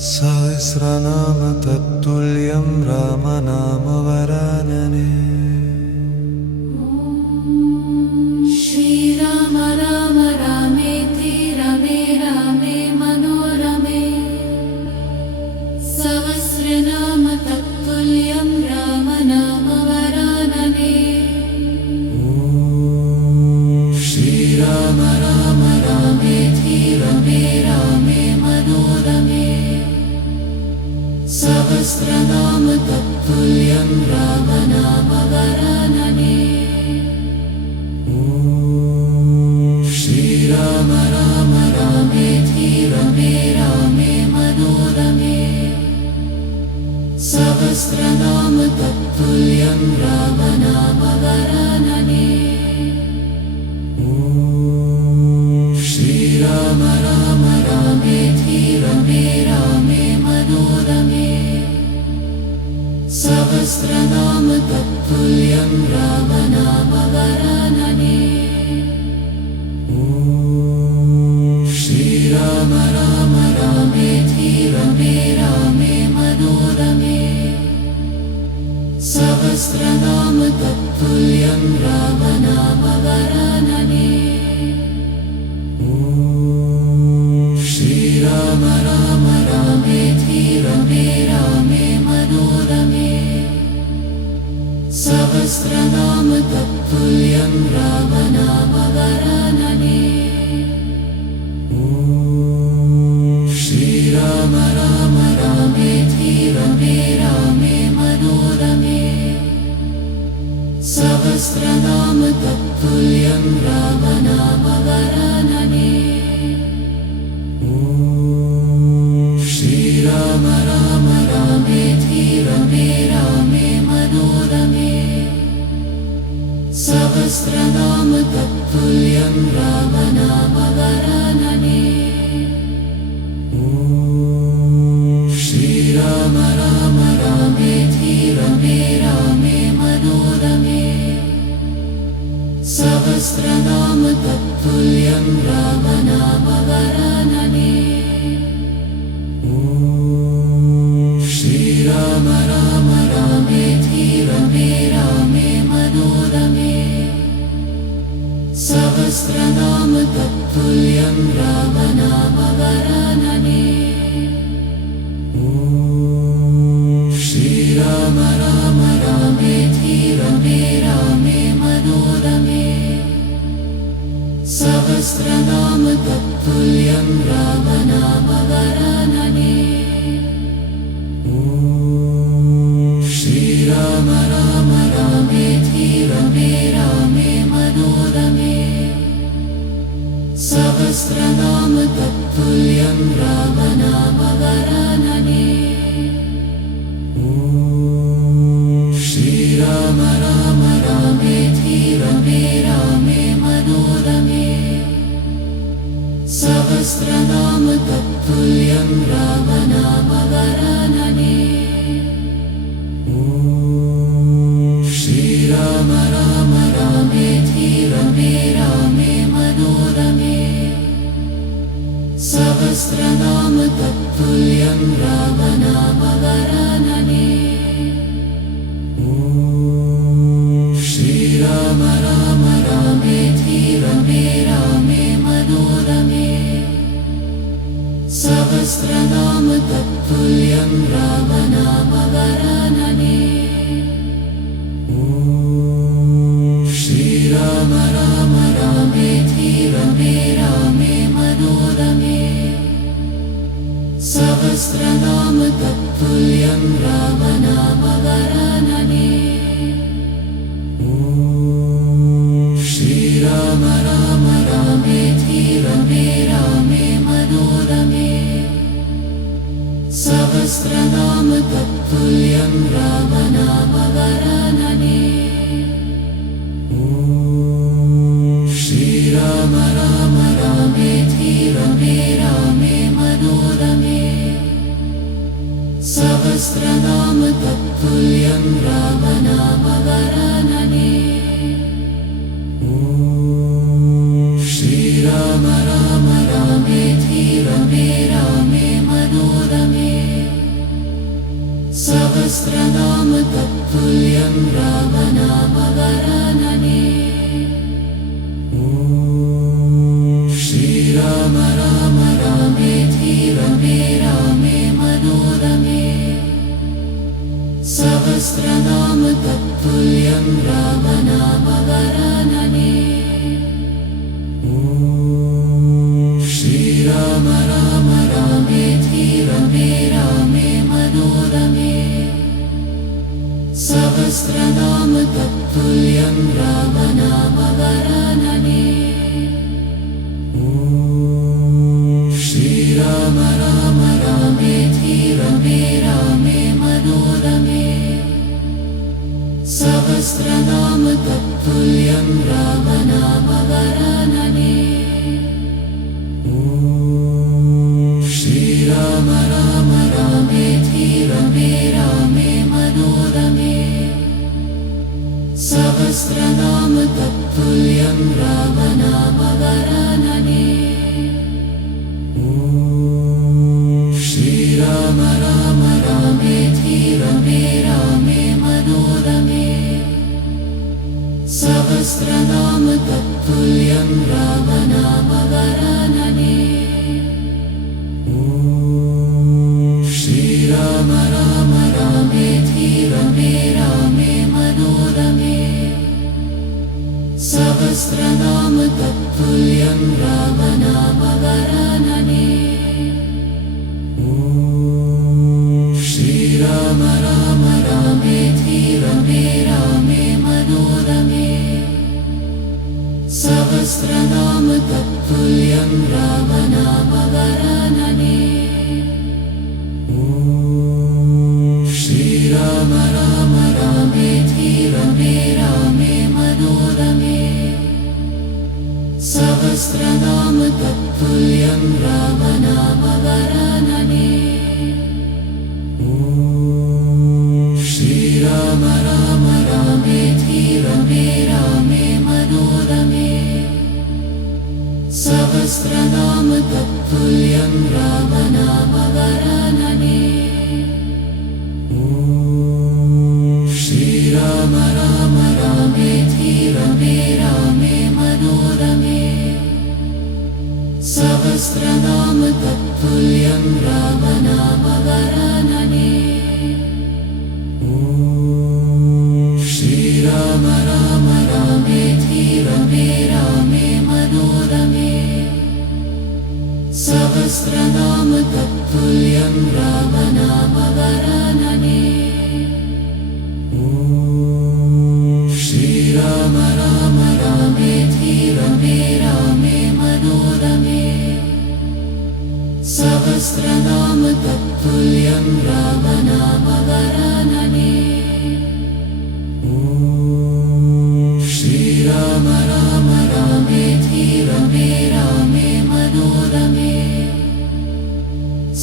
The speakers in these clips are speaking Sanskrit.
सहस्रनाम तत्तुल्यं रामनामवरानने। श्रीराम राम रामेति रमे रामे मनोरमे। सहस्रनाम तत्तुल्यं रामनामवरानने। श्रीराम राम रामेति रमे रामे मनोरमे। सहस्रनाम तत्तुल्यं रामनामवरानने। श्रीराम राम रामेति रमे रामे मनोरमे। सहस्रनाम तत्तुल्यं रामनामवरानने। श्रीराम राम रामेति रमे रामे मनोरमे। सहस्रनाम तत्तुल्यं रामनामवरानने। श्रीराम राम रामेति रमे रामे मनोरमे। सहस्रनाम तत्तुल्यं रामनामवरानने। श्रीराम राम रामेति रमे रामे मनोरमे। सहस्रनाम तत्तुल्यं रामनामवरानने। श्रीराम राम रामेति रमे रामे मनोरमे। सहस्रनाम तत्तुल्यं रामनामवरानने। श्रीराम राम रामेति रमे रामे मनोरमे। सहस्रनाम तत्तुल्यं रामनामवरानने। श्रीराम राम रामेति रमे रामे मनोरमे। सहस्रनाम तत्तुल्यं रामनामवरानने। श्रीराम राम रामेति रमे रामे मनोरमे। सहस्रनाम तत्तुल्यं रामनामवरानने। श्रीराम राम रामेति रमे रामे मनोरमे। सहस्रनाम तत्तुल्यं रामनामवरानने। श्रीराम राम रामेति रमे रामे मनोरमे। सहस्रनाम तत्तुल्यं रामनामवरानने। श्रीराम राम रामेति रमे रामे मनोरमे। सहस्रनाम तत्तुल्यं रामनामवरानने। श्रीराम राम रामेति रमे रामे मनोरमे। सहस्रनाम तत्तुल्यं रामनामवरानने। श्रीराम राम रामेति रमे रामे मनोरमे। सहस्रनाम तत्तुल्यं रामनामवरानने। श्रीराम राम रामेति रमे रामे मनोरमे। सहस्रनाम तत्तुल्यं रामनामवरानने। श्रीराम राम रामेति रमे रामे मनोरमे। सहस्रनाम तत्तुल्यं रामनामवरानने। श्रीराम राम रामेति रमे रामे मनोरमे। सहस्रनाम तत्तुल्यं रामनामवरानने। श्रीराम राम रामेति रमे रामे मनोरमे। सहस्रनाम तत्तुल्यं रामनामवरानने श्रीराम राम रामेति रमे रामे मनोरमे सहस्रनाम तत्तुल्यं रामनामवरानने श्रीराम राम रामेति रमे रामे मनोरमे सहस्रनाम तत्तुल्यं रामनामवरानने श्रीराम राम रामेति रमे रामे मनोरमे सहस्रनाम तत्तुल्यं रामनामवरानने श्रीराम राम रामेति रमे रामे मनोरमे सहस्रनाम तत्तुल्यं रामनामवरानने श्रीराम राम रामेति रमे रामे मनोरमे सहस्रनाम तत्तुल्यं रामनामवरानने श्रीराम राम रामेति रमे रामे मनोरमे सहस्रनाम तत्तुल्यं रामनामवरानने श्रीराम राम रामेति रमे रामे मनोरमे सहस्रनाम तत्तुल्यं रामनामवरानने श्रीराम राम रामेति रमे रामे मनोरमे सहस्रनाम तत्तुल्यं रामनामवरानने श्रीराम राम रामेति रमे रामे मनोरमे सहस्रनाम तत्तुल्यं रामनामवरानने श्रीराम राम रामेति रमे रामे मनोरमे सहस्रनाम तत्तुल्यं रामनामवरानने श्रीराम राम रामेति रमे रामे मनोरमे सहस्रनाम तत्तुल्यं रामनामवरानने श्रीराम राम रामेति रमे रामे मनोरमे सहस्रनाम तत्तुल्यं रामनामवरानने श्रीराम राम रामेति रमे रामे मनोरमे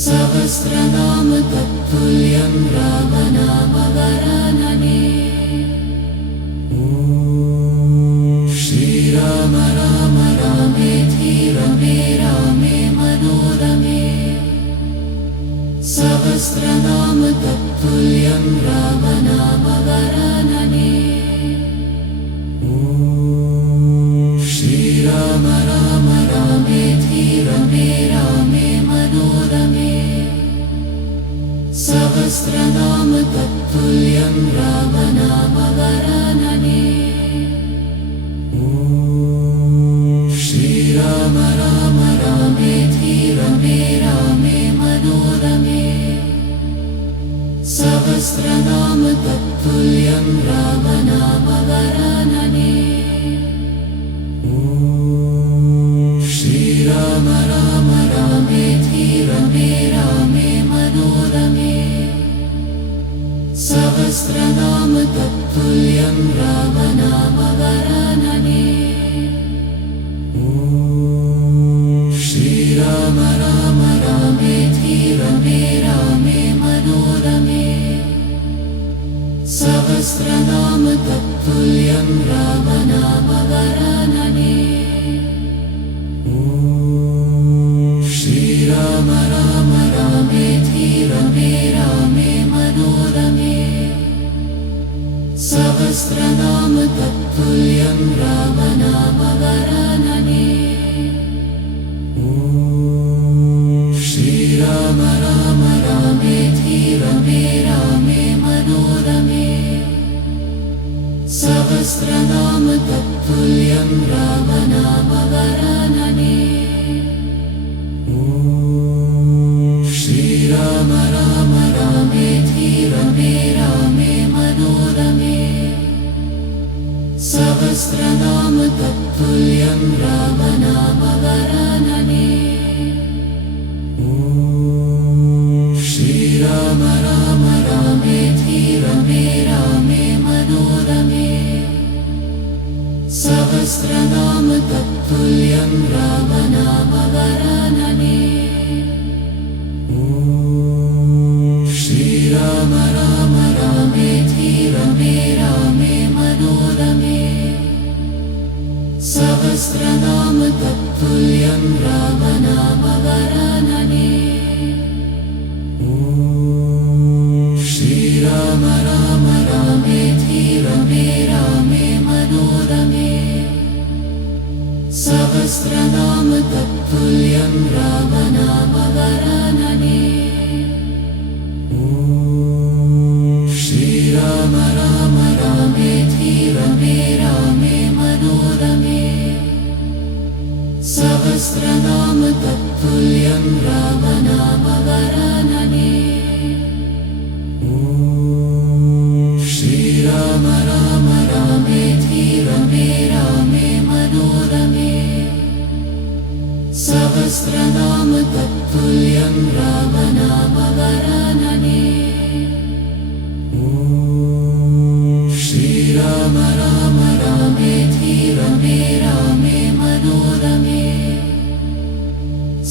सहस्रनाम तत्तुल्यं रामनामवरानने श्रीराम राम रामेति रमे रामे मनोरमे सहस्रनाम तत्तुल्यं रामनामवरानने श्रीराम राम रामेति रमे रामे मनोरमे सहस्रनाम तत्तुल्यं रामनामवरानने श्रीराम राम रामेति रमे रामे मनोरमे सहस्रनाम तत्तुल्यं रामनामवरानने श्रीराम राम रामेति रमे रामे मनोरमे सहस्रनाम तत्तुल्यं रामनामवरानने श्रीराम राम रामेति रमे रामे मनोरमे सहस्रनाम तत्तुल्यं रामनामवरानने श्रीराम राम रामेति रमे रामे मनोरमे सहस्रनाम तत्तुल्यं रामनामवरानने श्रीराम राम रामेति रमे रामे मनोरमे सहस्रनाम तत्तुल्यं रामनामवरानने श्रीराम राम रामेति रमे रामे मनोरमे सहस्रनाम तत्तुल्यं रामनामवरानने श्रीराम राम रामेति रमे रामे मनोरमे सहस्रनाम तत्तुल्यं रामनामवरानने श्रीराम राम रामेति रमे रामे मनोरमे सहस्रनाम तत्तुल्यं रामनामवरानने श्रीराम राम रामेति रमे रामे मनोरमे सहस्रनाम तत्तुल्यं रामनामवरानने श्रीराम राम रामेति रमे रामे मनोरमे सहस्रनाम तत्तुल्यं रामनामवरानने श्रीराम राम रामेति रमे रामे मनोरमे सहस्रनाम तत्तुल्यं रामनामवरानने श्रीराम राम रामेति रमे रामे मनोरमे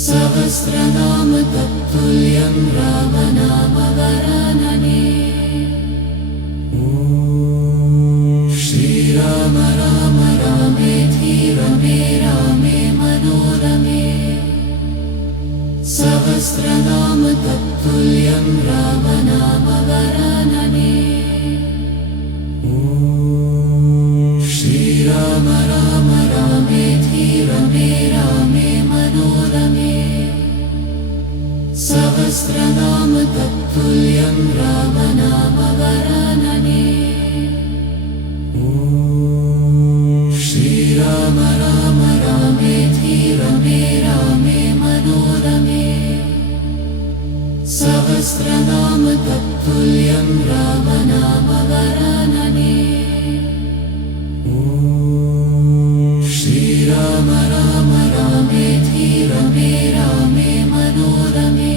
सहस्रनाम तत्तुल्यं रामनामवरानने श्रीराम राम रामेति रमे रामे मनोरमे सहस्रनाम तत्तुल्यं रामनामवरानने श्रीराम राम रामेति रमे रामे मनोरमे सहस्रनाम तत्तुल्यं रामनामवरानने श्रीराम राम रामेति रमे रामे मनोरमे सहस्रनाम तत्तुल्यं रामनामवरानने श्रीराम राम रामेति रमे रामे मनोरमे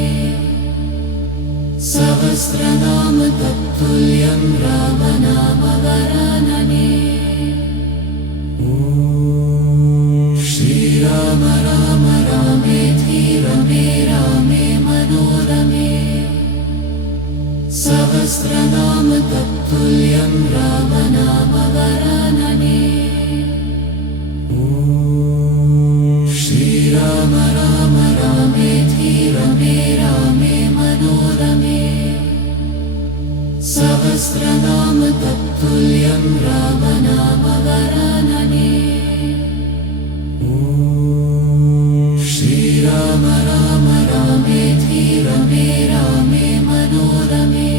सहस्रनाम तत्तुल्यं रामनामवरानने श्रीराम राम रामेति रमे रामे मनोरमे सहस्रनाम तत्तुल्यं रामनामवरानने श्रीराम राम रामेति रमे रामे मनोरमे सहस्रनाम तत्तुल्यं रामनामवरानने श्रीराम राम रामेति रमे रामे मनोरमे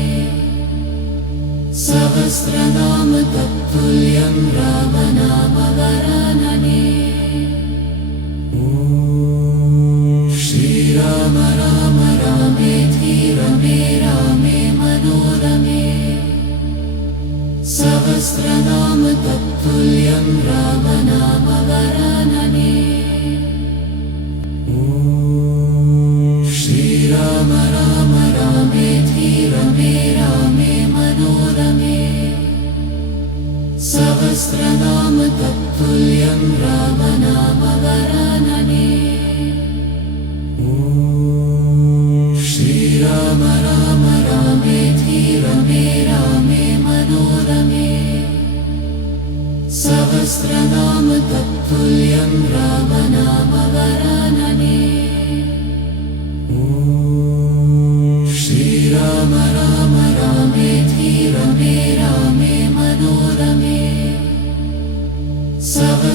सहस्रनाम तत्तुल्यं रामनामवरानने श्रीराम राम रामेति रमे रामे मनोरमे सहस्रनाम तत्तुल्यं रामनामवरानने श्रीराम राम रामेति रमे रामे मनोरमे सहस्रनाम तत्तुल्यं रामनामवरानने श्रीराम राम रामेति रमे रामे मनोरमे सहस्रनाम तत्तुल्यं रामनामवरानने श्रीराम राम रामेति रमे रामे मनोरमे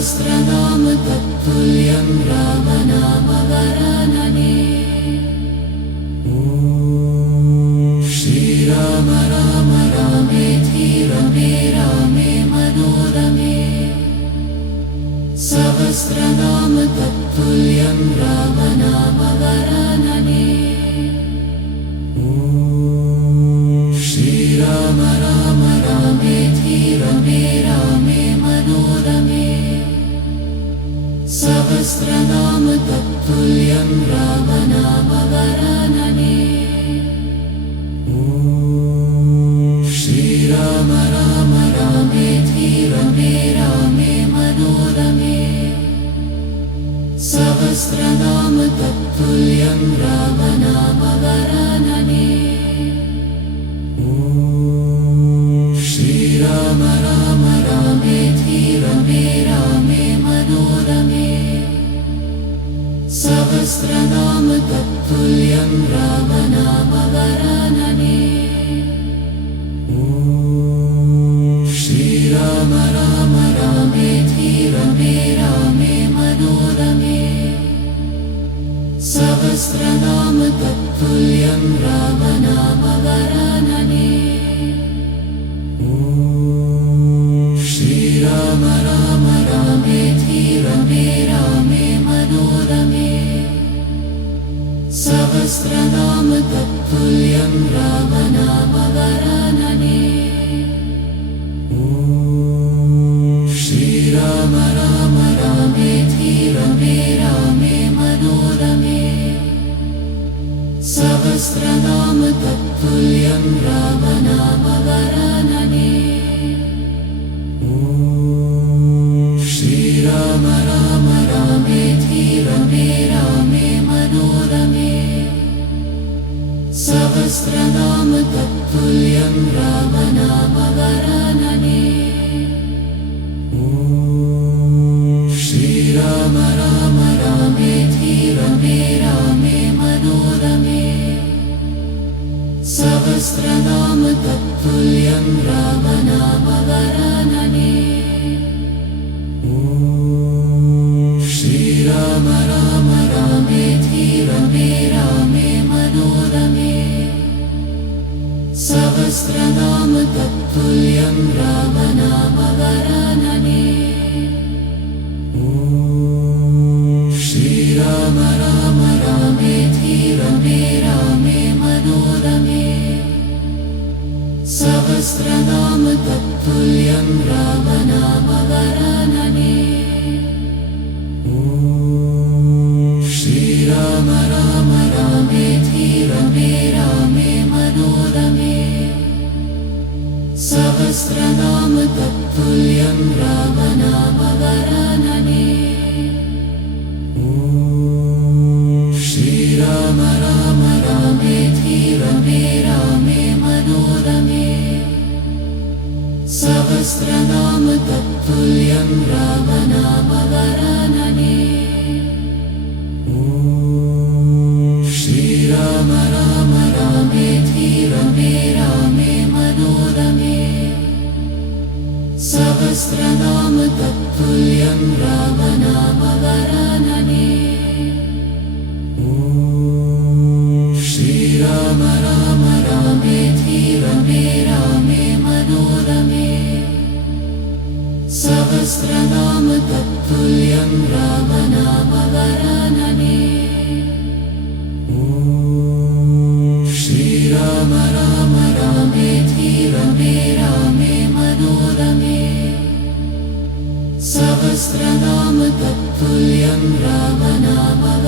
सहस्रनाम तत्तुल्यं रामनामवरानने श्रीराम राम रामेति रमे रामे मनोरमे सहस्रनाम तत्तुल्यं रामनामवरानने श्रीराम राम रामेति रमे रामे मनोरमे सहस्रनाम तत्तुल्यं रामनामवरानने श्रीराम राम रामेति रमे रामे मनोरमे सहस्रनाम तत्तुल्यं रामनामवरानने श्रीराम राम रामेति रमे रामे मनोरमे सहस्रनाम तत्तुल्यं रामनामवरानने श्रीराम राम रामेति रमे रामे मनोरमे सहस्रनाम तत्तुल्यं रामनामवरानने श्रीराम राम रामेति रमे रामे मनोरमे सहस्रनाम तत्तुल्यं रामनामवरानने श्रीराम राम रामेति रमे रामे मनोरमे सहस्रनाम तत्तुल्यं रामनामवरानने श्रीराम राम रामेति रमे रामे मनोरमे सहस्रनाम तत्तुल्यं रामनामवरानने श्रीराम राम रामेति रमे रामे मनोरमे सहस्रनाम तत्तुल्यं रामनामवरानने श्रीराम राम रामेति रमे रामे मनोरमे सहस्रनाम तत्तुल्यं रामनामवरानने श्रीराम राम रामेति रमे रामे मनोरमे सहस्रनाम तत्तुल्यं रामनामवरानने श्रीराम राम रामेति रमे रामे मनोरमे सहस्रनाम तत्तुल्यं रामनामवरानने श्रीराम राम रामेति रमे रामे मनोरमे सहस्रनाम तत्तुल्यं रामनामवरानने श्रीराम राम रामेति रमे रामे मनोरमे सहस्रनाम तत्तुल्यं रामनामवरानने श्रीराम राम रामेति रमे रामे मनोरमे सहस्रनाम तत्तुल्यं रामनामवरानने श्रीराम राम रामेति रमे रामे मनोरमे सहस्रनाम तत्तुल्यं रामनामवरानने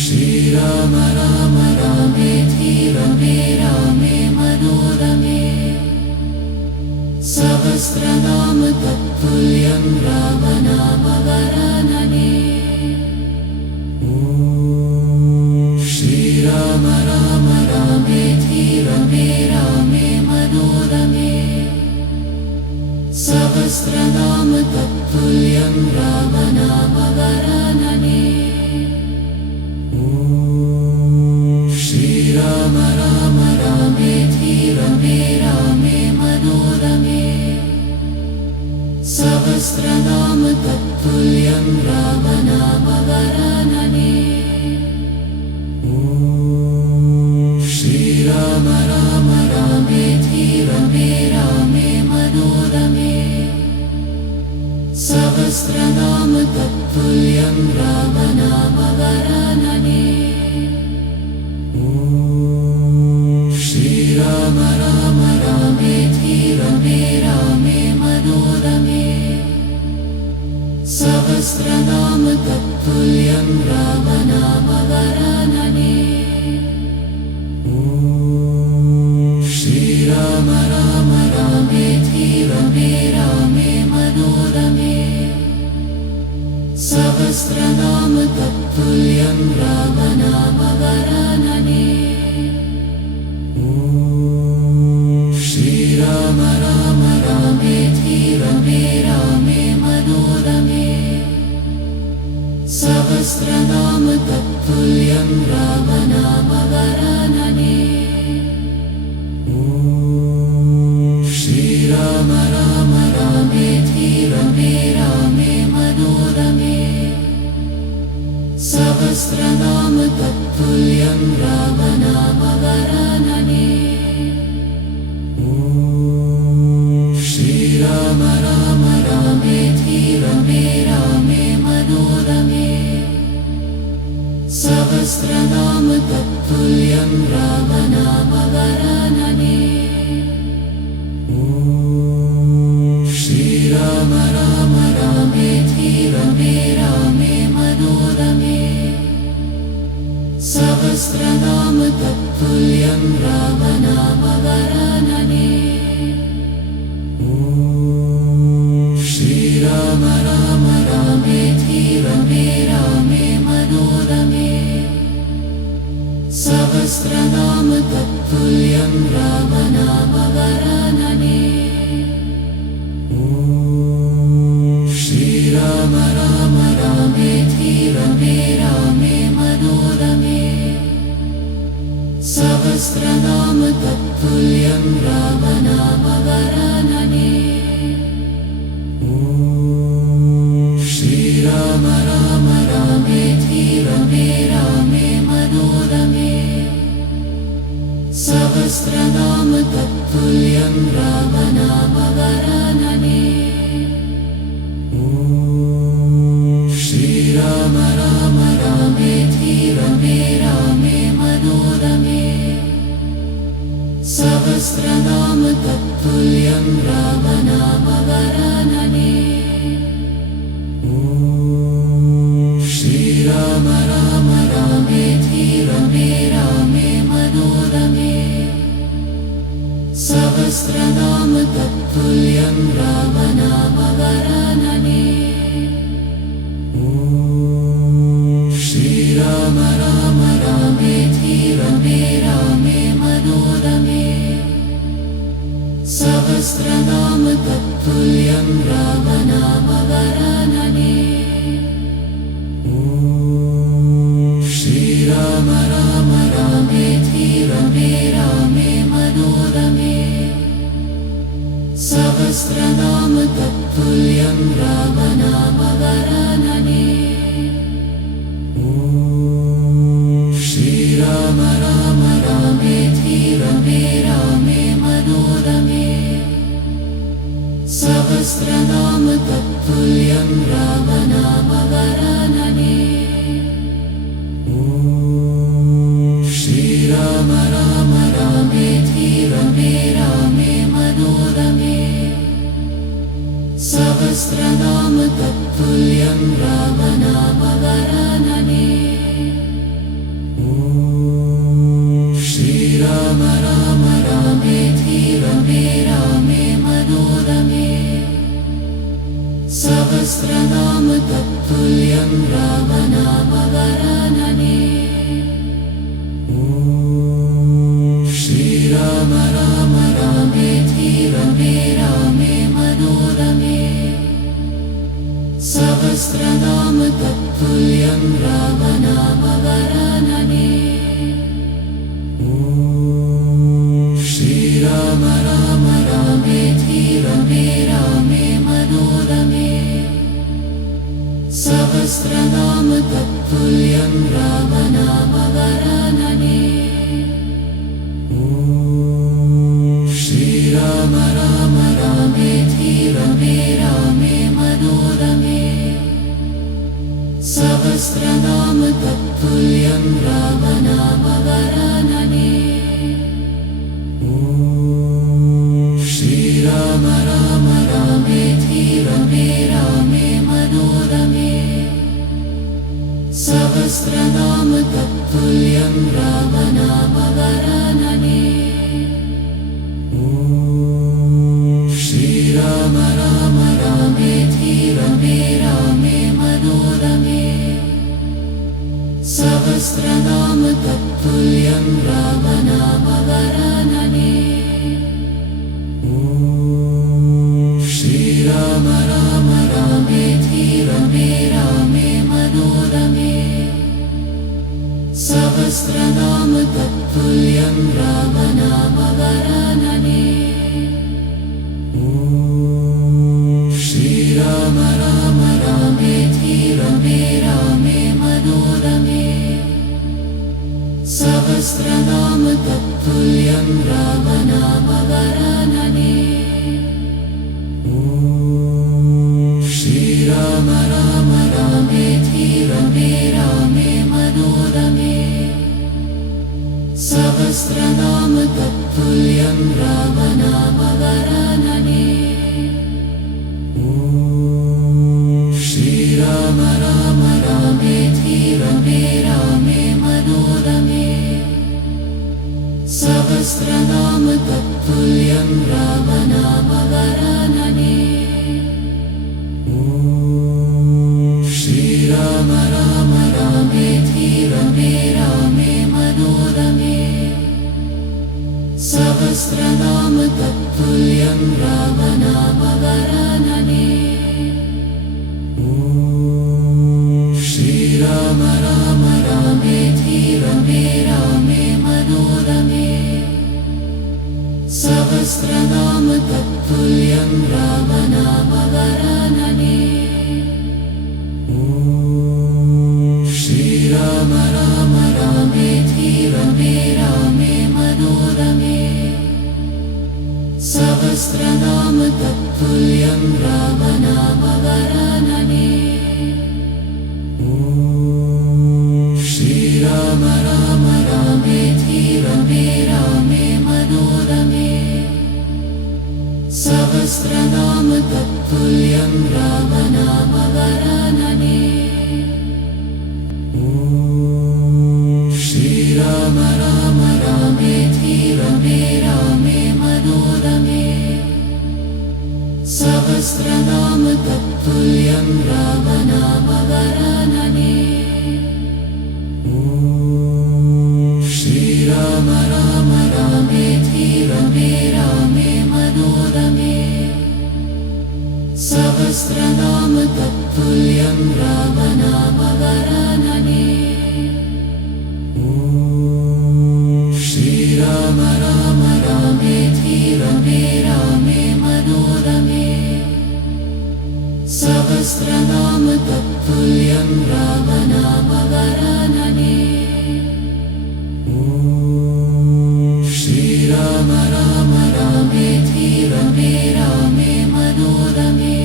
श्रीराम राम रामेति रमे रामे मनोरमे सहस्रनाम तत्तुल्यं रामनामवरानने श्रीराम राम रामेति रमे रामे मनोरमे सहस्रनाम तत्तुल्यं रामनामवरानने श्रीराम राम रामेति रमे रामे मनोरमे सहस्रनाम तत्तुल्यं रामनामवरानने श्रीराम राम रामेति रमे रामे मनोरमे सहस्रनाम तत्तुल्यं रामनामवरानने श्रीराम राम रामेति रमे रामे मनोरमे सहस्रनाम तत्तुल्यं रामनामवरानने श्रीराम राम रामेति रमे रामे मनोरमे सहस्रनाम तत्तुल्यं रामनामवरानने श्रीराम राम रामेति रमे रामे मनोरमे सहस्रनाम तत्तुल्यं रामनामवरानने श्रीराम राम रामेति रमे रामे मनोरमे सहस्रनाम तत्तुल्यं रामनामवरानने श्रीराम राम रामेति रमे रामे मनोरमे सहस्रनाम तत्तुल्यं रामनामवरानने श्रीराम राम रामेति रमे रामे मनोरमे सहस्रनाम तत्तुल्यं रामनामवरानने श्रीराम राम रामेति रमे रामे मनोरमे सहस्रनाम तत्तुल्यं रामनामवरानने श्रीराम राम रामेति रमे रामे मनोरमे सहस्रनाम तत्तुल्यं रामनामवरानने श्रीराम राम रामेति रमे रामे मनोरमे सहस्रनाम तत्तुल्यं रामनामवरानने श्रीराम राम रामेति रमे रामे मनोरमे सहस्रनाम तत्तुल्यं रामनामवरानने श्रीराम राम रामेति रमे रामे मनोरमे सहस्रनाम तत्तुल्यं रामनामवरानने श्रीराम राम रामेति रमे रामे मनोरमे सहस्रनाम तत्तुल्यं रामनामवरानने श्रीराम राम रामेति रमे रामे मनोरमे सहस्रनाम तत्तुल्यं रामनामवरानने श्रीराम राम रामेति रमे रामे मनोरमे सहस्रनाम तत्तुल्यं रामनामवरानने श्रीराम राम रामेति रमे रामे मनोरमे सहस्रनाम तत्तुल्यं रामनामवरानने श्रीराम राम रामेति रमे रामे मनोरमे सहस्रनाम तत्तुल्यं रामनामवरानने श्रीराम राम रामेति रमे रामे मनोरमे सहस्रनाम तत्तुल्यं रामनामवरानने श्रीराम राम रामेति रमे रामे मनोरमे रामनामवरानने श्रीराम राम रामेति रमे रामे मनोरमे सहस्रनाम तत्तुल्यं रामनामवरानने श्रीराम राम रामेति रमे रामे मनोरमे सहस्रनाम तत्तुल्यं रामनामवरानने श्रीराम राम रामेति रमे रामे मनोरमे सहस्रनाम तत्तुल्यं रामनामवरानने श्रीराम राम रामेति रमे रामे मनोरमे सहस्रनाम तत्तुल्यं रामनामवरानने श्रीराम राम रामेति रमे रामे मनोरमे सहस्रनाम तत्तुल्यं रामनामवरानने श्रीराम राम रामेति रमे रामे मनोरमे सहस्रनाम तत्तुल्यं रामनामवरानने श्रीराम राम रामेति रमे रामे मनोरमे सहस्रनाम तत्तुल्यं रामनामवरानने श्रीराम राम रामेति रमे रामे मनोरमे सहस्रनाम तत्तुल्यं रामनामवरानने श्रीराम राम रामेति रमे रामे मनोरमे सहस्रनाम तत्तुल्यं रामनामवरानने श्रीराम राम रामेति रमे रामे मनोरमे सहस्रनाम तत्तुल्यं रामनामवरानने श्रीराम राम रामेति रमे रामे मनोरमे सहस्रनाम तत्तुल्यं रामनामवरानने श्रीराम राम रामेति रमे रामे मनोरमे सहस्रनाम तत्तुल्यं रामनामवरानने श्रीराम राम रामेति रमे रामे मनोरमे सहस्रनाम तत्तुल्यं रामनामवरानने श्रीराम राम रामेति रमे रामे मनोरमे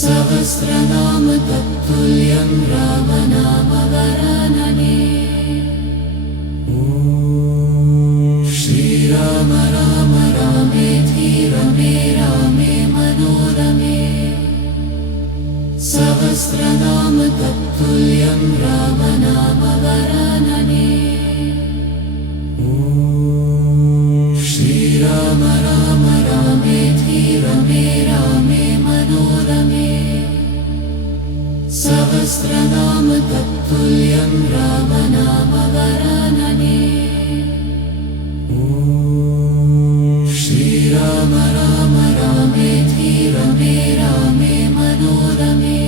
सहस्रनाम तत्तुल्यं रामनामवरानने श्रीराम राम रामेति रमे रामे मनोरमे सहस्रनाम तत्तुल्यं रामनामवरानने श्रीराम राम रामेति रमे रामे मनोरमे सहस्रनाम तत्तुल्यं रामनामवरानने श्रीराम राम रामेति रमे रामे मनोरमे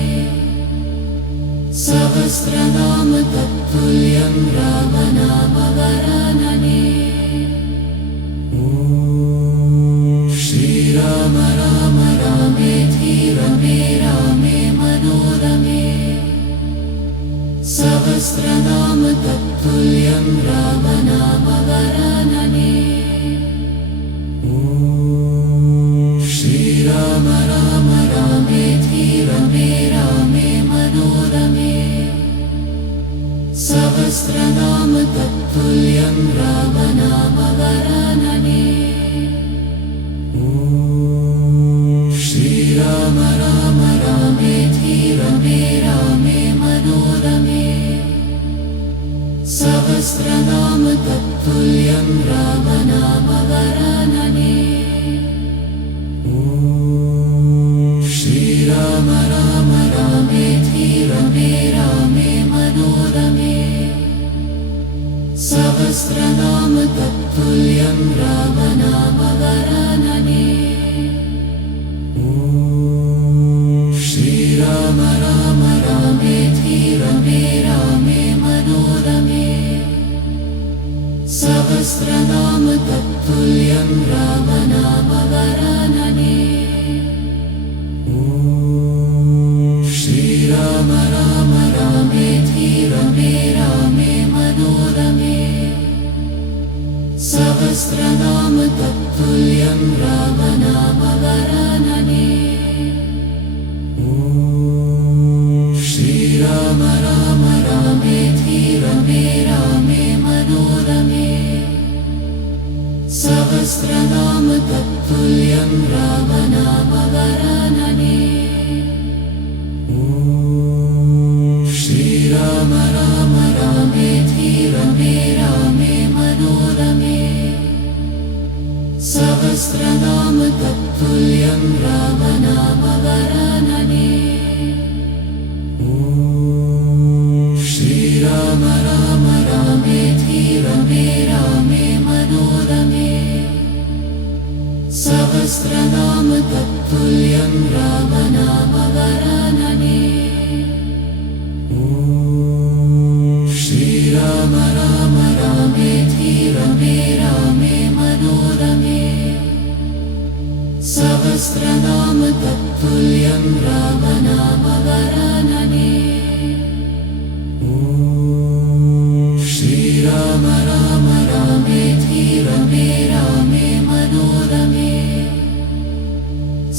सहस्रनाम तत्तुल्यं रामनामवरानने श्रीराम राम रामेति रमे रामे मनोरमे सहस्रनाम तत्तुल्यं रामनामवरानने श्रीराम राम रामेति रमे रामे मनोरमे सहस्रनाम तत्तुल्यं रामनामवरानने श्रीराम राम रामेति रमे रामे मनोरमे सहस्रनाम तत्तुल्यं रामनामवरानने श्रीराम राम रामेति रमे रामे मनोरमे सहस्रनाम तत्तुल्यं रामनामवरानने श्रीराम राम रामेति रमे रामे मनोरमे सहस्रनाम तत्तुल्यं रामनामवरानने श्रीराम राम रामेति रमे रामे मनोरमे सहस्रनाम तत्तुल्यं रामनामवरानने श्रीराम राम रामेति रमे रामे मनोरमे सहस्रनाम तत्तुल्यं रामनामवरानने श्रीराम राम रामेति रमे रामे मनोरमे सहस्रनाम तत्तुल्यं रामनामवरानने श्रीराम राम रामेति रमे रामे मनोरमे सहस्रनाम तत्तुल्यं रामनामवरानने श्रीराम राम रामेति रमे रामे मनोरमे सहस्रनाम तत्तुल्यं रामनामवरानने श्रीराम राम रामेति रमे रामे मनोरमे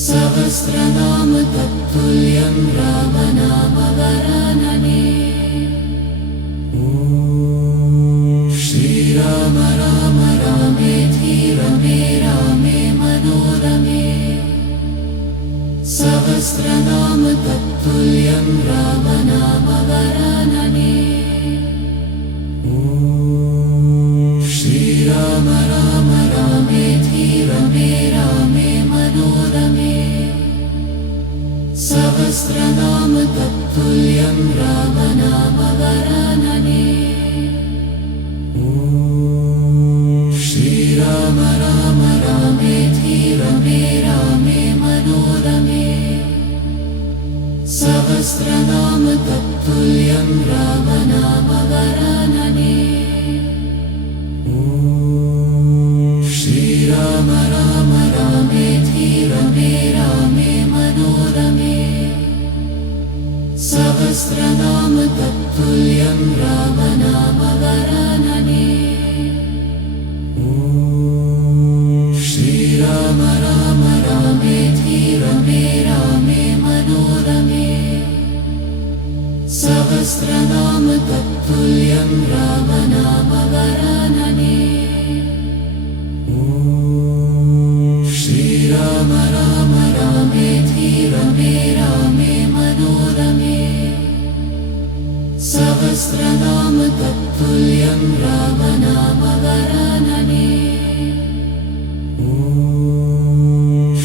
सहस्रनाम तत्तुल्यं रामनामवरानने श्रीराम राम रामेति रमे रामे मनोरमे सहस्रनाम तत्तुल्यं रामनामवरानने श्रीराम राम रामेति रमे रामे मनोरमे सहस्रनाम तत्तुल्यं रामनामवरानने श्रीराम राम रामेति रमे रामे मनोरमे सहस्रनाम तत्तुल्यं रामनामवरानने श्रीराम राम रामेति रमे रामे मनोरमे सहस्रनाम तत्तुल्यं रामनामवरानने श्रीराम राम रामेति रमे रामे मनोरमे सहस्रनाम तत्तुल्यं रामनामवरानने श्रीराम राम रामेति रमे रामे मनोरमे सहस्रनाम तत्तुल्यं रामनामवरानने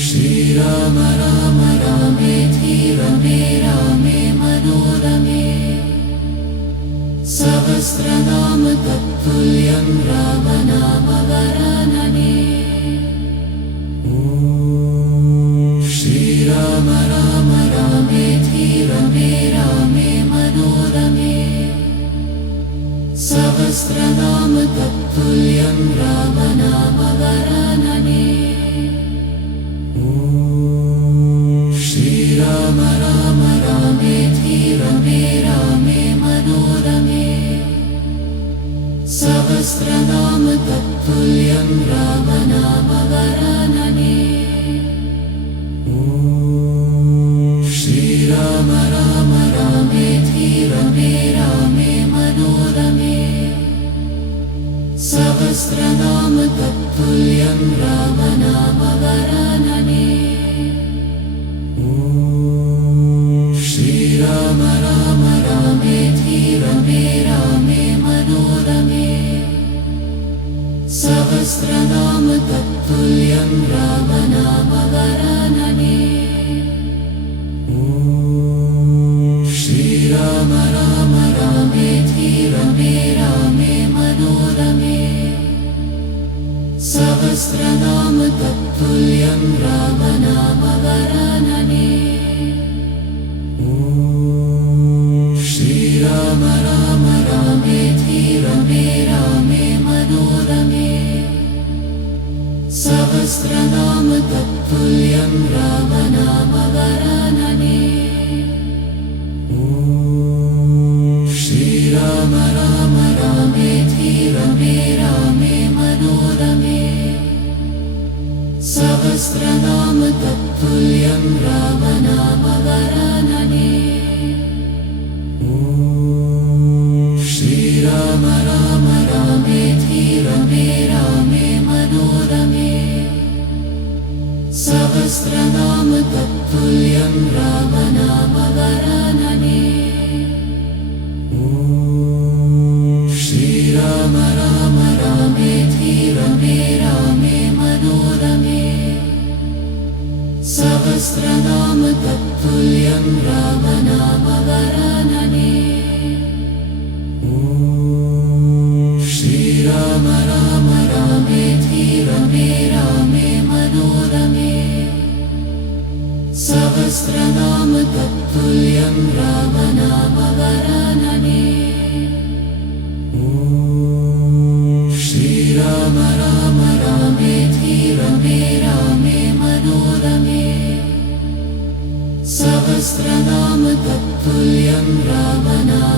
श्रीराम राम रामेति रमे रामे मनोरमे सहस्रनाम तत्तुल्यं रामनामवरानने श्रीराम राम रामेति रमे रामे मनोरमे सहस्रनाम तत्तुल्यं रामनामवरानने श्रीराम राम रामेति रमे रामे मनोरमे सहस्रनाम तत्तुल्यं रामनामवरानने श्रीराम राम रामेति रमे रामे मनोरमे सहस्रनाम तत्तुल्यं रामनामवरानने श्रीराम राम रामेति रमे रामे मनोरमे सहस्रनाम तत्तुल्यं रामनामवरानने श्रीराम राम रामेति रमे रामे मनोरमे सहस्रनाम तत्तुल्यं रामनामवरानने श्रीराम राम रामेति रमे रामे मनोरमे सहस्रनाम तत्तुल्यं रामनामवरानने श्रीराम राम रामेति रमे रामे मनोरमे सहस्रनाम तत्तुल्यं रामनामवरानने श्रीराम राम रामेति रमे रामे मनोरमे सहस्रनाम तत्तुल्यं रामनामवरानने श्रीराम राम रामेति रमे रामे मनोरमे सहस्रनाम तत्तुल्यं रामनामवरानने श्रीराम राम रामेति रमे रामे मनोरमे सहस्रनाम तत्तुल्यं रामनामवरानने श्रीराम राम रामेति रमे रामे मनोरमे सहस्रनाम तत्तुल्यं रामनामवरानने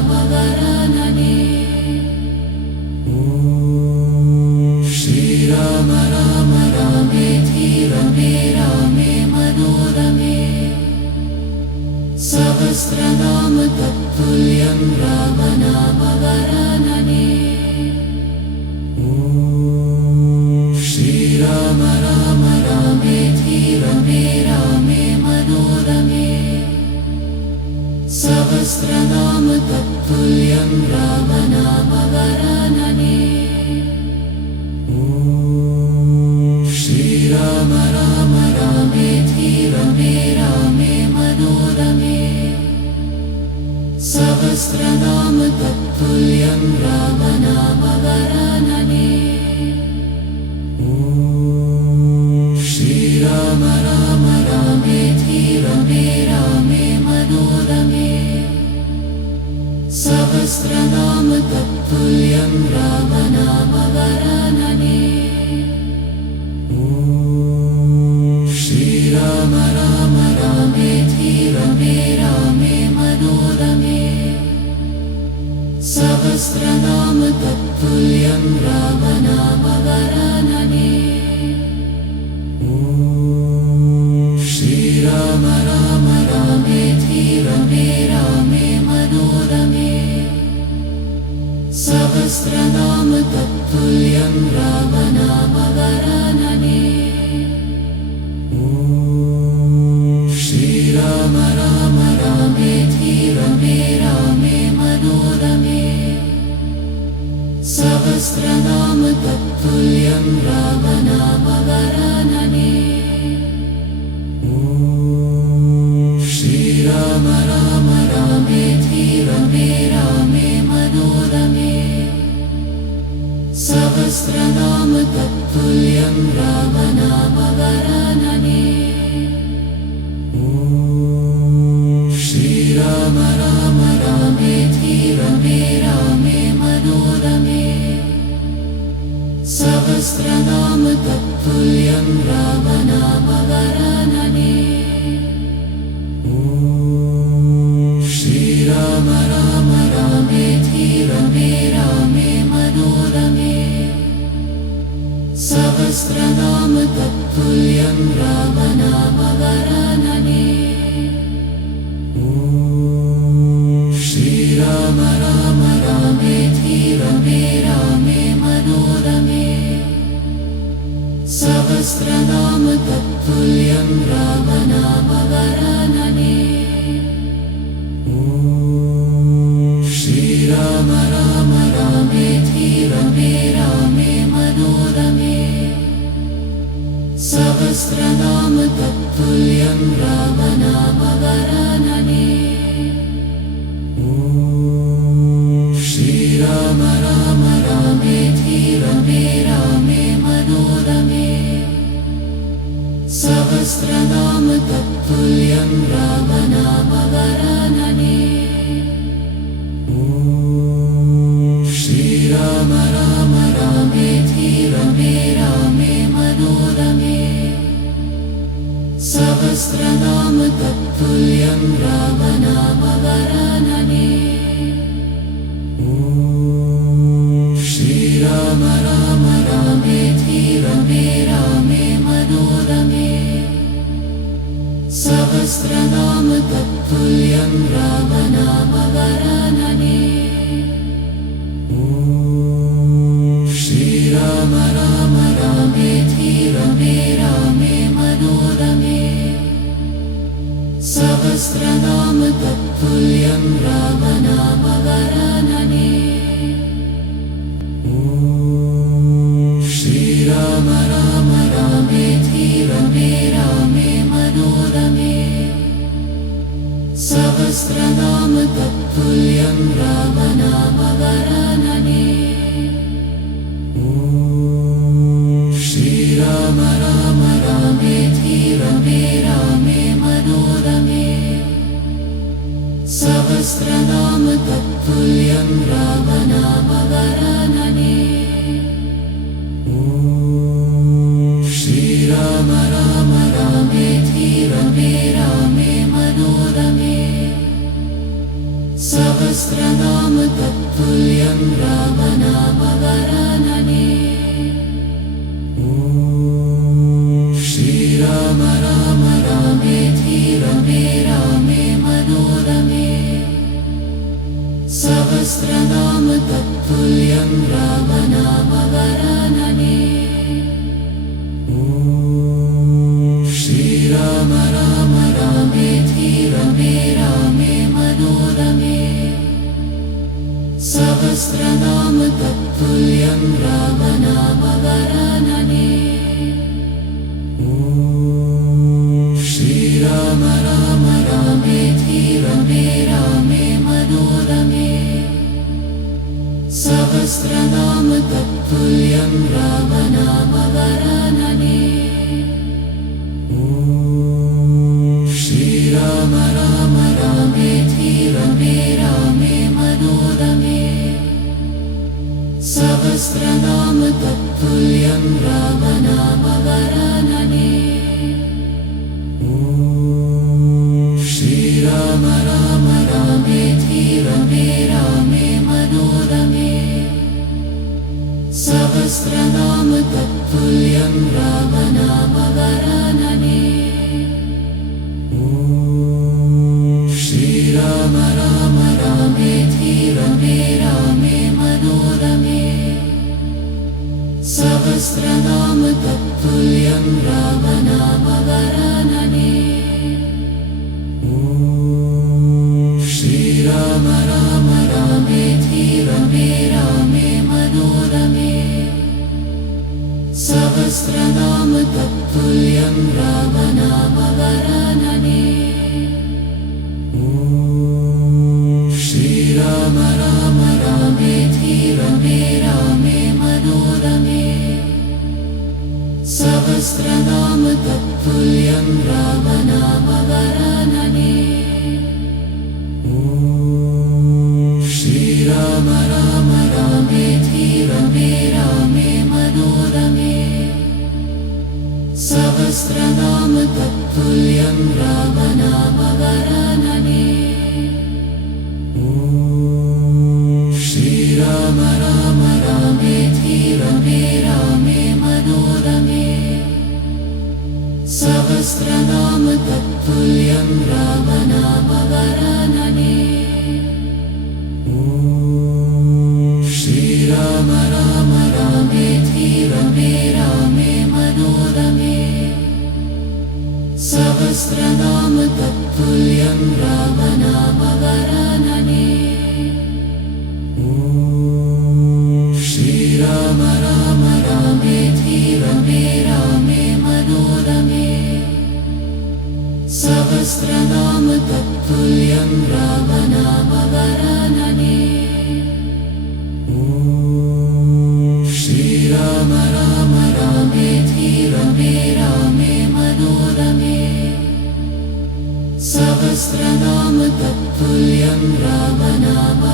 श्रीराम राम रामेति रमे रामे मनोरमे सहस्रनाम तत्तुल्यं रामनामवरानने श्रीराम राम रामेति रमे रामे मनोरमे सहस्रनाम तत्तुल्यं रामनामवरानने श्रीराम राम रामेति रमे रामे मनोरमे सहस्रनाम तत्तुल्यं रामनामवरानने श्रीराम राम रामेति रमे रामे मनोरमे सहस्रनाम तत्तुल्यं रामनामवरानने श्रीराम राम रामेति रमे रामे मनोरमे सहस्रनाम तत्तुल्यं रामनामवरानने श्रीराम राम रामेति रमे रामे मनोरमे सहस्रनाम तत्तुल्यं रामनामवरानने श्रीराम राम रामेति रमे रामे मनोरमे सहस्रनाम तत्तुल्यं रामनामवरानने श्रीराम राम रामेति रमे रामे मनोरमे सहस्रनाम तत्तुल्यं रामनामवरानने श्रीराम राम रामेति रमे रामे मनोरमे सहस्रनाम तत्तुल्यं रामनामवरानने श्रीराम राम रामेति रमे रामे मनोरमे सहस्रनाम तत्तुल्यं रामनामवरानने श्रीराम राम रामेति रमे रामे मनोरमे सहस्रनाम तत्तुल्यं रामनामवरानने श्रीराम राम रामेति रमे रामे मनोरमे सहस्रनाम तत्तुल्यं रामनामवरानने श्रीराम राम रामेति रमे रामे मनोरमे सहस्रनाम तत्तुल्यं रामनामवरानने श्रीराम राम रामेति रमे रामे मनोरमे सहस्रनाम तत्तुल्यं रामनामवरानने श्रीराम राम रामेति रमे रामे मनोरमे सहस्रनाम तत्तुल्यं रामनामवरानने श्रीराम राम रामेति रमे रामे मनोरमे सहस्रनाम तत्तुल्यं रामनामवरानने श्रीराम राम रामेति रमे रामे मनोरमे सहस्रनाम तत्तुल्यं रामनामवरानने श्रीराम राम रामेति रमे रामे मनोरमे सहस्रनाम तत्तुल्यं रामनामवरानने श्रीराम राम रामेति रमे रामे मनोरमे सहस्रनाम तत्तुल्यं रामनामवरानने श्रीराम राम रामेति रमे रामे मनोरमे सहस्रनाम तत्तुल्यं रामनामवरानने श्रीराम राम रामेति रमे रामे मनोरमे सहस्रनाम तत्तुल्यं रामनामवरानने श्रीराम राम रामेति रमे रामे मनोरमे सहस्रनाम तत्तुल्यं रामनामवरानने श्रीराम राम रामेति रमे रामे मनोरमे सहस्रनाम तत्तुल्यं रामनामवरानने श्रीराम राम रामेति रमे रामे मनोरमे सहस्रनाम तत्तुल्यं रामनामवरानने श्रीराम राम रामेति रमे रामे मनोरमे सहस्रनाम तत्तुल्यं रामनामवरानने श्रीराम राम रामेति रमे रामे मनोरमे सहस्रनाम तत्तुल्यं रामनामवरानने श्रीराम राम रामेति रमे रामे मनोरमे सहस्रनाम तत्तुल्यं रामनामवरानने श्रीराम राम रामेति रमे रामे मनोरमे सहस्रनाम तत्तुल्यं रामनामवरानने श्रीराम राम रामेति रमे रामे मनोरमे सहस्रनाम तत्तुल्यं रामनामवरानने श्रीराम राम रामेति रमे रामे मनोरमे सहस्रनाम तत्तुल्यं रामनामवरानने श्रीराम राम रामेति रमे रामे मनोरमे सहस्रनाम तत्तुल्यं रामनामवरानने श्रीराम राम रामेति रमे रामे मनोरमे सहस्रनाम तत्तुल्यं रामनामवरानने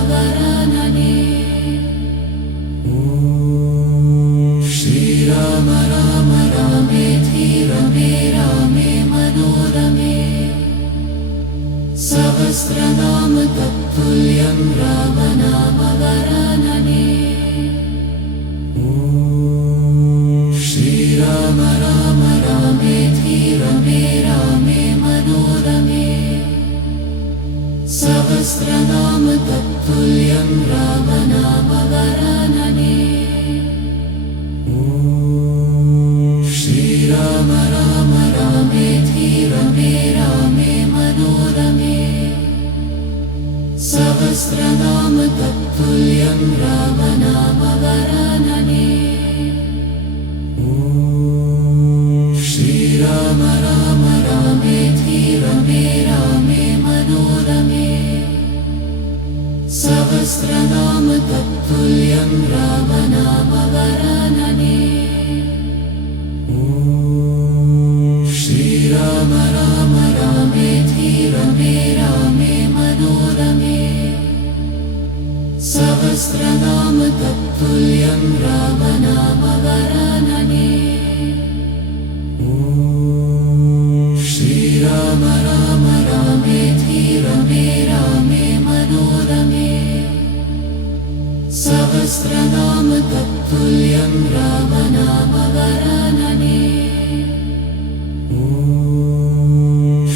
श्रीराम राम रामेति रमे रामे मनोरमे सहस्रनाम तत्तुल्यं रामनामवरानने श्रीराम राम रामेति रमे रामे मनोरमे सहस्रनाम तत्तुल्यं रामनामवरानने श्रीराम राम रामेति रमे रामे मनोरमे सहस्रनाम तत्तुल्यं रामनामवरानने श्रीराम राम रामेति रमे रामे मनोरमे सहस्रनाम तत्तुल्यं रामनामवरानने श्रीराम राम रामेति रमे रामे मनोरमे सहस्रनाम तत्तुल्यं रामनामवरानने श्रीराम राम रामेति रमे रामे मनोरमे सहस्रनाम तत्तुल्यं रामनामवरानने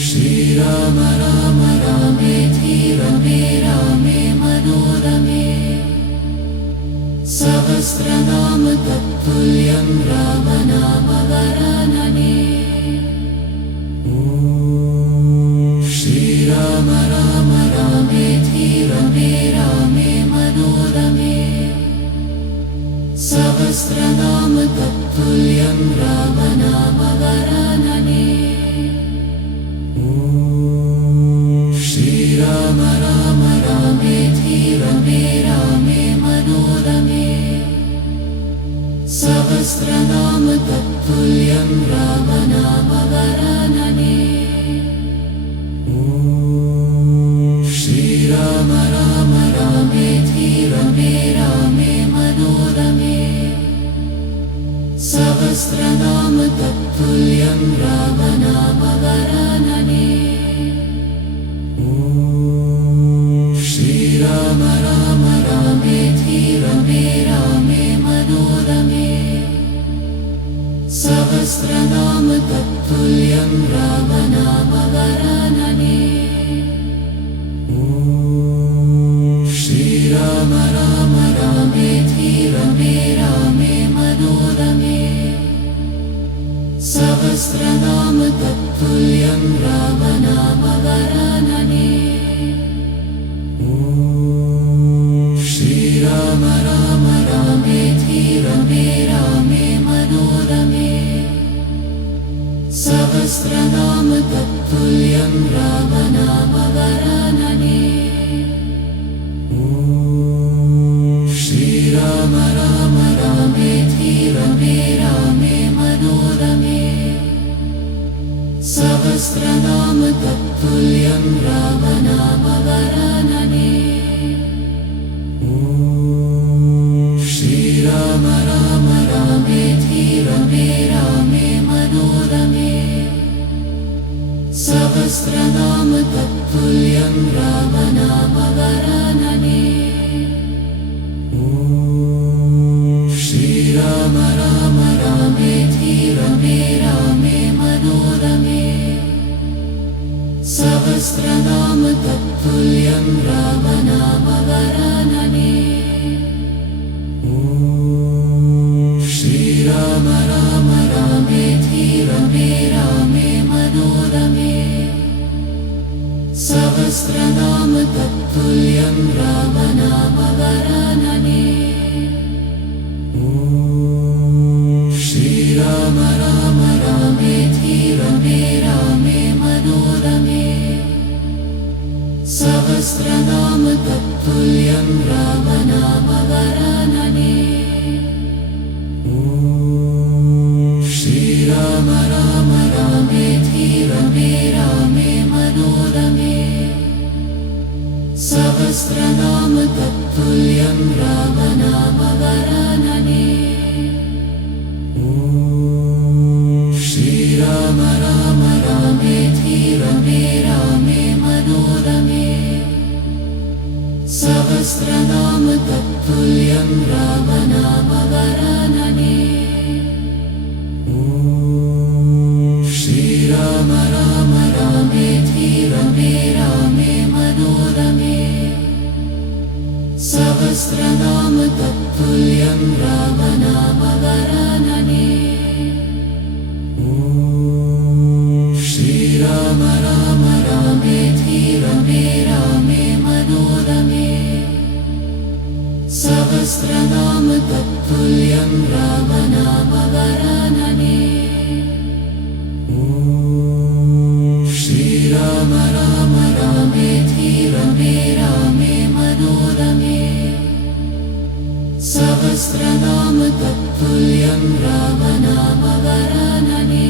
श्रीराम राम रामेति रमे रामे मनोरमे सहस्रनाम तत्तुल्यं रामनामवरानने श्रीराम राम रामेति रमे रामे मनोरमे सहस्रनाम तत्तुल्यं रामनामवरानने श्रीराम राम रामेति रमे रामे मनोरमे सहस्रनाम तत्तुल्यं रामनामवरानने श्रीराम राम रामेति रमे रामे मनोरमे सहस्रनाम तत्तुल्यं रामनामवरानने श्रीराम राम रामेति रमे रामे मनोरमे सहस्रनाम तत्तुल्यं रामनामवरानने श्रीराम राम रामेति रमे रामे मनोरमे सहस्रनाम तत्तुल्यं रामनामवरानने श्रीराम राम रामेति रमे रामे मनोरमे सहस्रनाम तत्तुल्यं रामनामवरानने श्रीराम राम रामेति रमे रामे मनोरमे सहस्रनाम तत्तुल्यं रामनामवरानने श्रीराम राम रामेति रमे रामे मनोरमे सहस्रनाम तत्तुल्यं रामनामवरानने श्रीराम राम रामेति रमे रामे मनोरमे सहस्रनाम तत्तुल्यं रामनामवरानने श्रीराम राम रामेति रमे रामे मनोरमे सहस्रनाम तत्तुल्यं रामनाम वरानने श्रीराम राम रामेति रमे रामे मनोरमे सहस्रनाम तत्तुल्यं रामनाम वरानने श्रीराम राम रामेति रमे रामे मनोरमे सहस्रनाम तत्तुल्यं रामनाम वरानने श्रीराम राम रामेति रमे रामे मनोरमे सहस्रनाम तत्तुल्यं रामनाम वरानने श्रीराम राम रामेति रमे रामे मनोरमे सहस्रनाम तत्तुल्यं रामनाम वरानने श्रीराम राम रामेति रमे रामे मनोरमे सहस्रनाम तत्तुल्यं रामनाम वरानने श्रीराम राम रामेति रमे रामे मनोरमे सहस्रनाम तत्तुल्यं रामनाम वरानने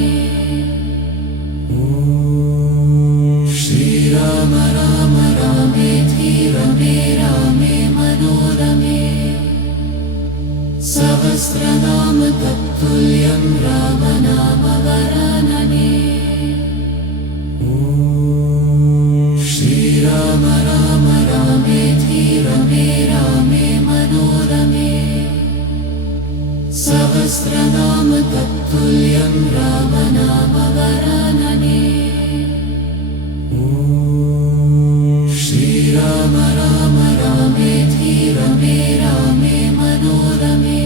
श्रीराम राम रामेति रमे रामे मनोरमे सहस्रनाम तत्तुल्यं रामनाम वरानने श्रीराम राम रामेति रमे रामे मनोरमे सहस्रनाम तत्तुल्यं रामनाम वरानने श्रीराम राम रामेति रमे रामे मनोरमे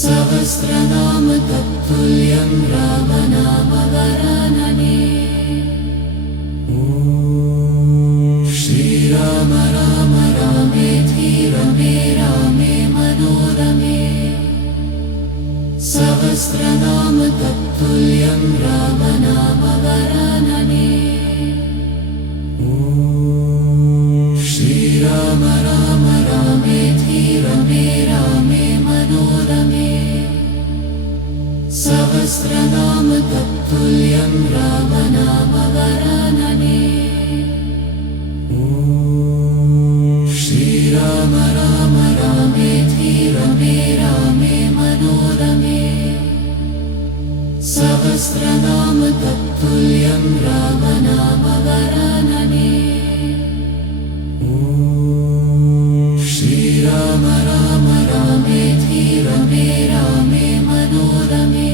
सहस्रनाम तत्तुल्यं रामनाम वरानने श्रीराम राम रामेति रमे रामे मनोरमे सहस्रनाम तत्तुल्यं रामनाम वरानने श्रीराम राम रामेति रमे रामे मनोरमे सहस्रनाम तत्तुल्यं रामनाम वरानने श्रीराम राम रामेति रमे रामे मनोरमे सहस्रनाम तत्तुल्यं रामनाम वरानने श्रीराम राम रामेति रमे रामे मनोरमे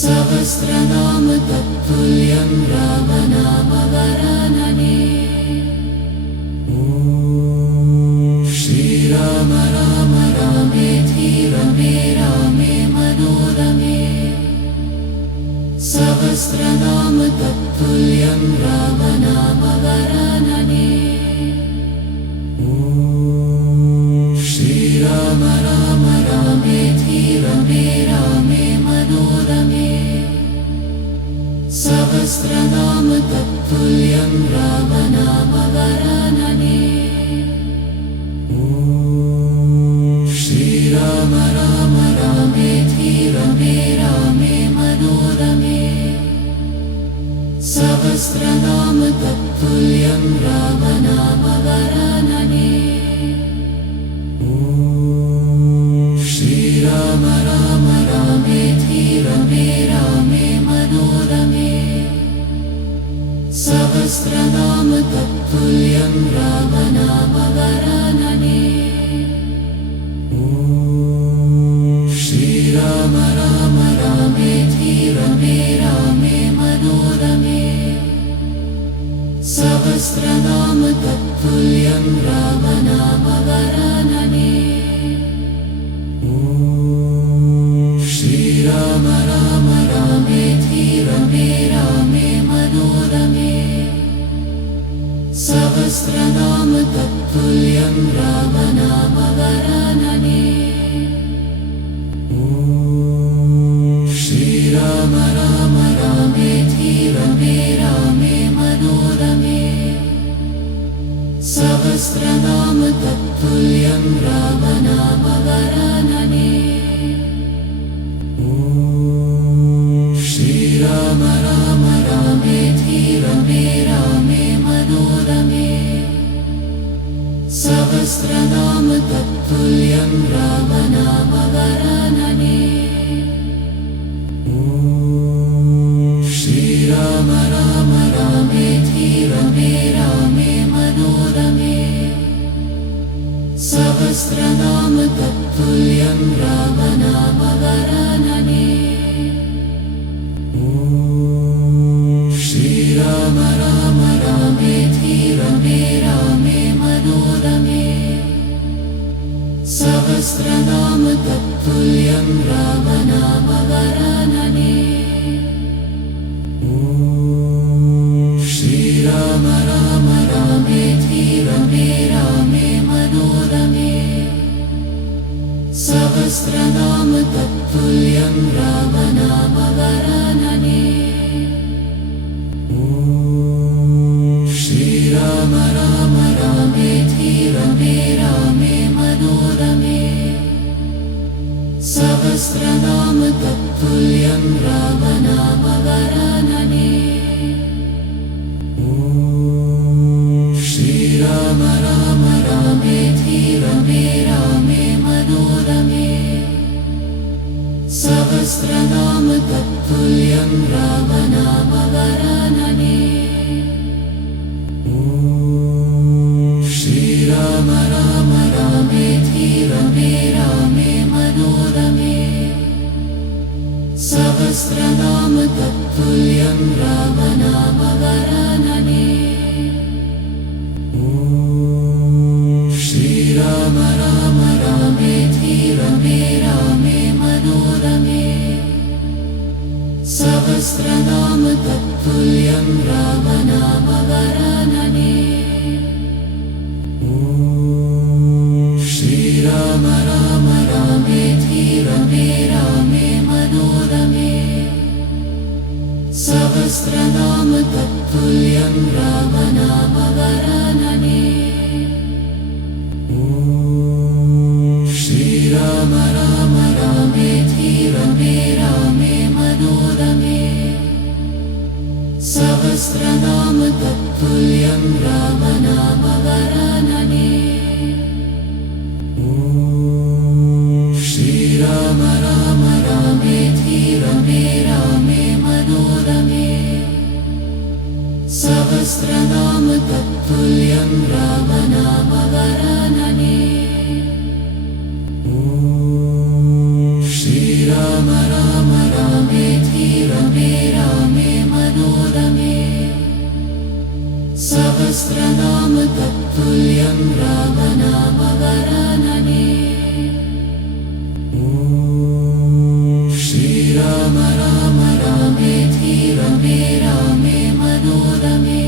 सहस्रनाम तत्तुल्यं रामनाम वरानने श्रीराम राम रामेति रमे रामे मनोरमे सहस्रनाम तत्तुल्यं रामनाम वरानने श्रीराम राम रामेति रमे रामे मनोरमे सहस्रनाम तत्तुल्यं रामनाम वरानने श्रीराम राम रामेति रमे रामे मनोरमे सहस्रनाम तत्तुल्यं रामनाम वरानने श्रीराम राम रामेति रमे रामे मनोरमे सहस्रनाम तत्तुल्यं रामनाम वरानने श्रीराम राम रामेति रमे रामे मनोरमे सहस्रनाम तत्तुल्यं तत्तुल्यं रामनामवरानने श्रीराम राम रामेति रमे रामे मनोरमे सहस्रनाम तत्तुल्यं रामनामवरानने श्रीराम राम रामेति रमे रामे मनोरमे सहस्रनाम तत्तुल्यं रामनामवरानने श्रीराम राम रामेति रमे रामे मनोरमे सहस्रनाम तत्तुल्यं रामनामवरानने श्रीराम राम रामेति रमे रामे मनोरमे सहस्रनाम तत्तुल्यं रामनामवरानने श्रीराम राम रामेति रमे रामे मनोरमे सहस्रनाम तत्तुल्यं रामनामवरानने श्रीराम राम रामेति रमे रामे मनोरमे सहस्रनाम तत्तुल्यं रामनामवरानने श्रीराम राम रामेति रमे रामे मनोरमे सहस्रनाम तत्तुल्यं रामनामवरानने श्रीराम राम रामेति रमे रामे मनोरमे सहस्रनाम तत्तुल्यं रामनामवरानने श्रीराम राम रामेति रमे रामे मनोरमे सहस्रनाम तत्तुल्यं रामनामवरानने श्रीराम राम रामेति रमे रामे मनोरमे सहस्रनाम तत्तुल्यं रामनामवरानने श्रीराम राम रामेति रमे रामे मनोरमे सहस्रनाम तत्तुल्यं रामनामवरानने श्रीराम राम रामेति रमे रामे मनोरमे सहस्रनाम तत्तुल्यं रामनामवरानने श्रीराम राम रामेति रमे रामे मनोरमे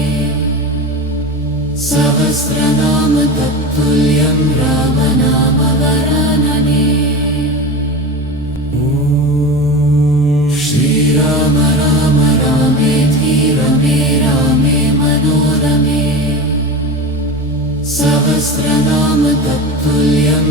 सहस्रनाम तत्तुल्यं रामनामवरानने श्रीराम राम रामेति रमे रामे मनोरमे सहस्रनाम तत्तुल्यं